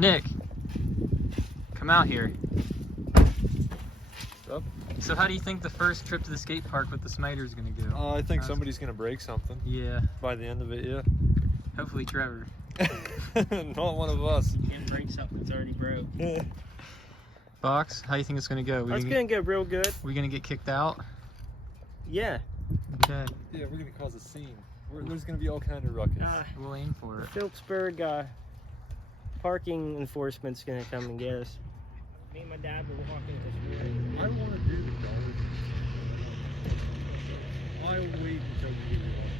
Nick, come out here. Up. So how do you think the first trip to the skate park with the Smiter is going to go? I think somebody's going to break something. Yeah. By the end of it, yeah. Hopefully Trevor. Not one of us. You can't break something that's already broke. Fox, how do you think it's going to go? It's going to go real good. We going to get kicked out? Yeah. Okay. Yeah, we're going to cause a scene. There's going to be all kind of ruckus. We'll aim for it. Phillipsburg parking enforcement's going to come and get us. Me and my dad were walking this morning. I want to do the guard. I'll wait until we get it on.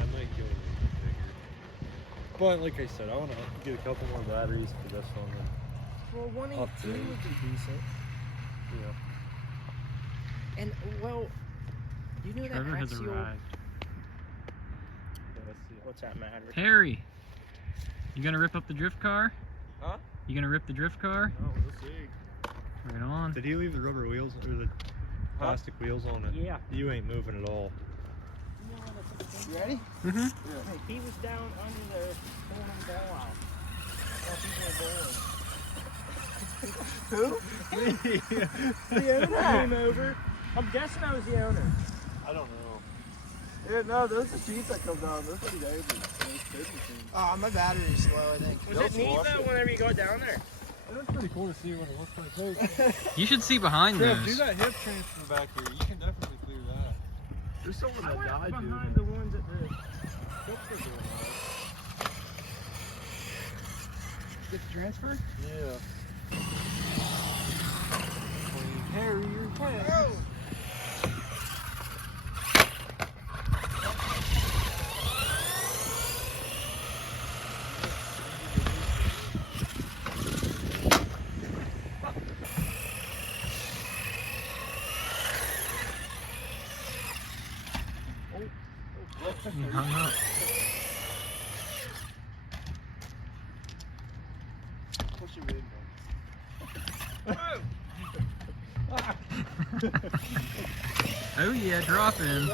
I might go a little bigger. But like I said, I want to get a couple more batteries for this one. Well, 182 would be decent. Yeah. And, well, you know that Trevor has axial... arrived. What's that matter? Harry, you going to rip up the drift car? Huh? You going to rip the drift car? Oh, we'll see. Right on. Did he leave the rubber wheels or the plastic wheels on it? Yeah. You ain't moving at all. You ready? Mm-hmm. He was down under there pulling the ball out. Who? The owner came over. I'm guessing I was the owner. I don't know. Yeah, no, those are sheets that come down. Those are pretty dangerous. Oh, my battery's slow, I think. Was it neat though whenever you go down there? It was pretty cool to see what it looks like. You should see behind Trev, do those. that hip transfer back here. You can definitely clear that. There's someone I that went died doing behind that. the ones at the... Get the transfer? Yeah. Clean Harry, your head. Oh! You hung up. Push your in, Oh yeah, drop in.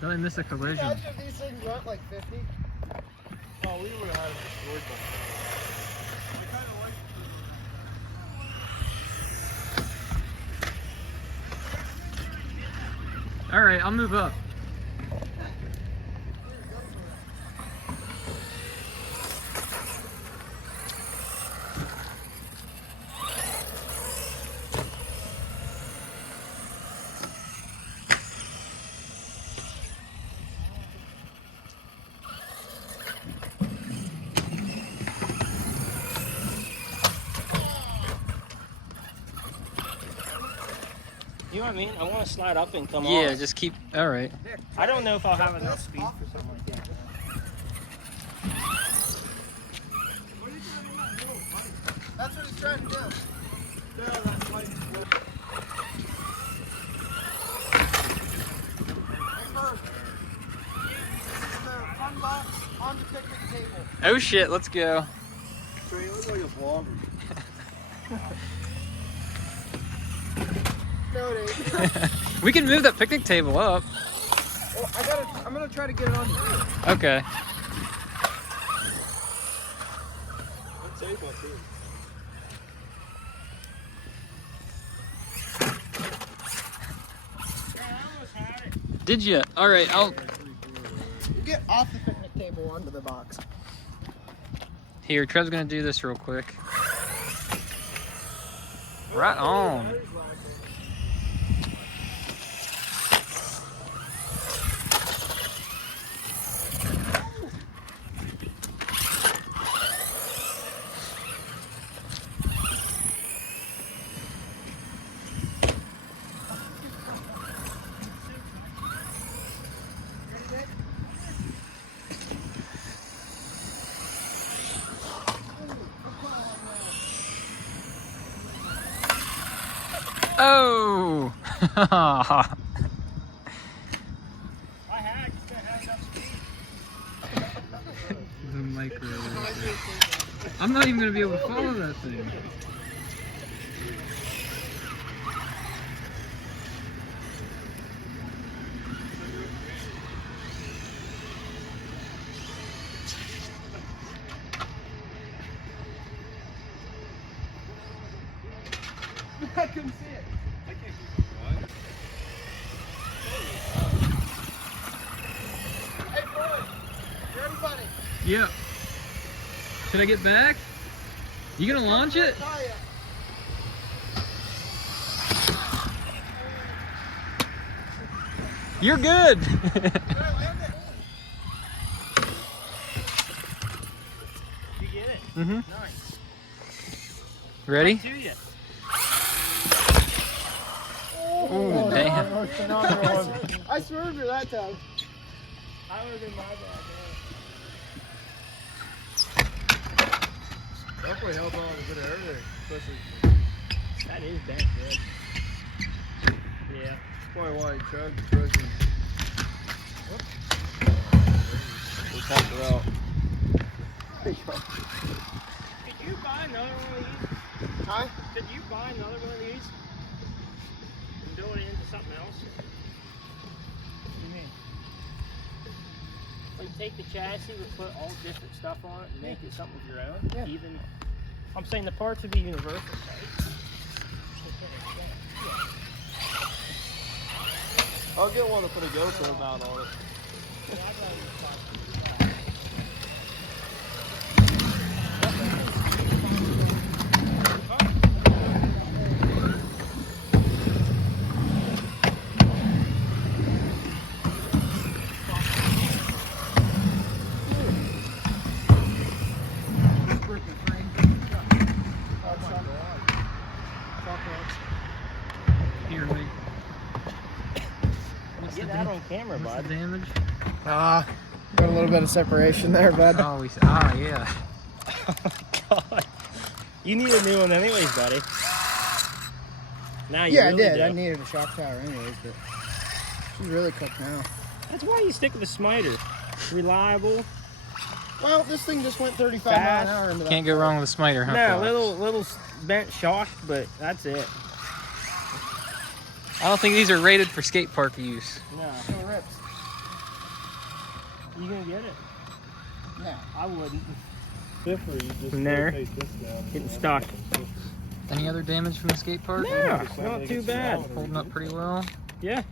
Don't miss a collision. Imagine if these things went like 50. Oh, we would have had it destroyed by now. I kind of like All right, I'll move up. You know what I mean? I want to slide up and come on. Yeah, just keep. All right. I don't know if I'll have enough speed for something like that. That's what he's trying to do. On the picnic table. Oh shit, let's go. So you look like a vlogger. No, it ain't. We can move that picnic table up. Well, I'm gonna try to get it on here. Okay. Let's save one too. Did you? All right, I'll. You get off the picnic table onto the box. Here, Trev's gonna do this real quick. Right on. Oh! I had, just didn't have enough speed. The micro. I'm not even gonna be able to follow that thing. I couldn't see it. Hey, boy. You ready, buddy? Yeah. Should I get back? You gonna launch it? Oh, yeah. You're good. You get it? Mm-hmm. Nice. Ready? To you. Oh, damn. I swerved her that time. I would have been my bad. Definitely help out a bit of everything, especially. That is bad good. Yeah. Probably why he tried to pressure. We'll talk it out. Could you buy another one of these? Huh? Could you buy another one of these? And build it into something else? What do you mean? Like take the chassis, but put all different stuff on it and make it something of your own? Yeah. Even, I'm saying the parts would be universal, right? I'll get one to put a GoPro mount on it. Here, wait. What's Get the that da- on camera, what's bud. the damage? Got a little bit of separation there, bud. Oh, yeah. God. You need a new one anyways, buddy. Now you Yeah, really I did. do. I needed a shock tower anyways, but she's really cooked now. That's why you stick with the Smiter. Reliable. Well, this thing just went 35 Fast. miles an hour into that. Can't go wrong with a Smiter, huh? No, Phil? little bent shock, but that's it. I don't think these are rated for skate park use. No. Still rips. You gonna get it? No. I wouldn't. Stiffer, you just From there, rotate this down. getting stuck. Any other damage from the skate park? No, not too bad. Holding up pretty well. Yeah.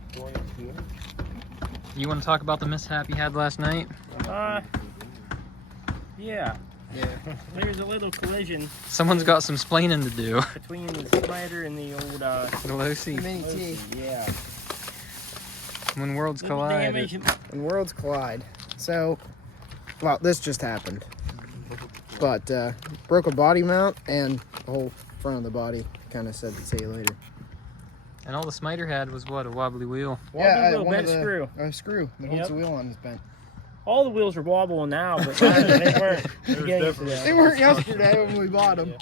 You want to talk about the mishap you had last night? Yeah. Yeah. There's a little collision Someone's got some splaining to do. between the Smiter and the old, Little OC. Mini T. yeah. When worlds Little collide. damage. When worlds collide. So, well, this just happened. But, broke a body mount and the whole front of the body kind of said, see you later. And all the Smiter had was what? A wobbly wheel. Wobbly wheel, one bent of the, screw. A screw that holds Yep. the wheel on is bent. All the wheels are wobbling now, but they weren't. They weren't yesterday when we bought them.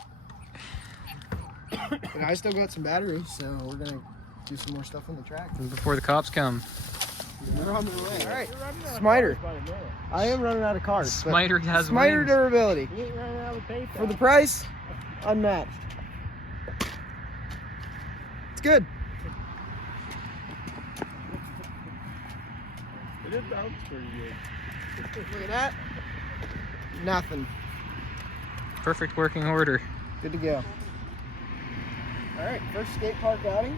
But I still got some batteries, so we're gonna do some more stuff on the track. Before the cops come. We're on the way. All right, Smiter. I am running out of cars. but Smiter has Smiter wings. durability You ain't running out of paper. for the price, unmatched. It's good. It bounces pretty good. Look at that. Nothing. Perfect working order. Good to go. All right, first skate park outing.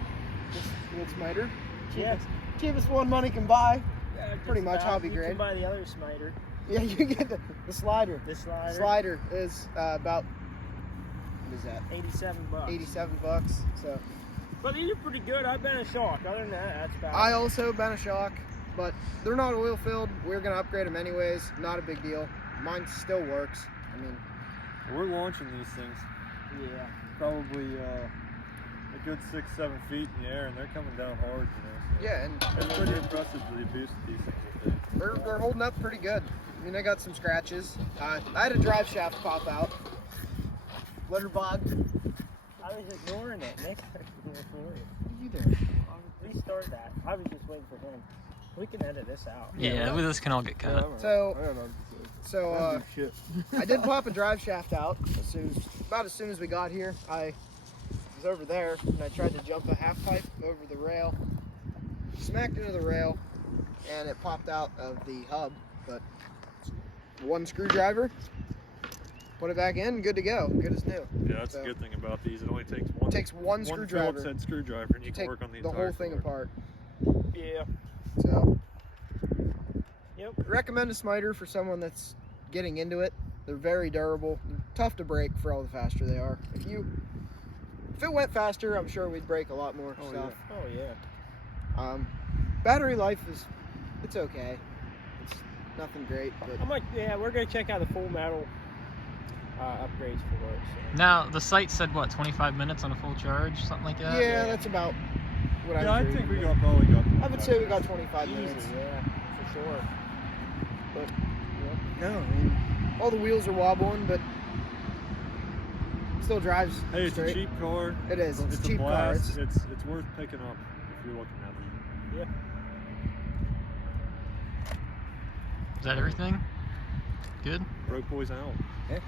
This with Smiter. Yeah. Cheapest one money can buy. Pretty much You hobby can grade. buy the other Smiter. Yeah, you get the slider. The slider. Slider is about, what is that? 87 bucks. 87 bucks. So But these are pretty good. I've been a shock. Other than that, that's bad. I also been a shock, but they're not oil filled. We're gonna upgrade them anyways. Not a big deal. Mine still works. I mean, We're launching these things Yeah. probably a good 6-7 feet in the air, and they're coming down hard, you know. So yeah, and it's pretty impressive the abuse that these things will take. they're holding up pretty good. I mean, I got some scratches. I had a drive shaft pop out. Litter bogged. I was ignoring it, Nick. You there? Restart that. I was just waiting for him. We can edit this out. Yeah, this can all get cut. So, I don't know. so I did pop a drive shaft out about as soon as we got here. I was over there and I tried to jump a half pipe over the rail, smacked into the rail, and it popped out of the hub. But one screwdriver, put it back in, good to go, good as new. Yeah, that's So- the good thing about these. It only takes one. It takes one screwdriver Phillips head screwdriver, and you to can take work on the the entire whole thing floor. apart. Yeah. So, Yep. recommend a Smiter for someone that's getting into it. They're very durable, tough to break for all the faster they are. If it went faster, I'm sure we'd break a lot more Oh, stuff. Oh yeah. Battery life it's okay. It's nothing great, but We're gonna check out the full metal upgrades for it. So. Now, the site said, what, 25 minutes on a full charge? Something like that? yeah, that's about what Yeah, I I'm think reading. we probably got. I would say we got 25 Easy, minutes. yeah, for sure. No, I mean, all the wheels are wobbling, but still drives Hey, it's straight. a cheap car. It is. It's a a cheap car. blast. It's, It's worth picking up if you're looking at it. Is that everything? Good? Broke boys out. Yeah.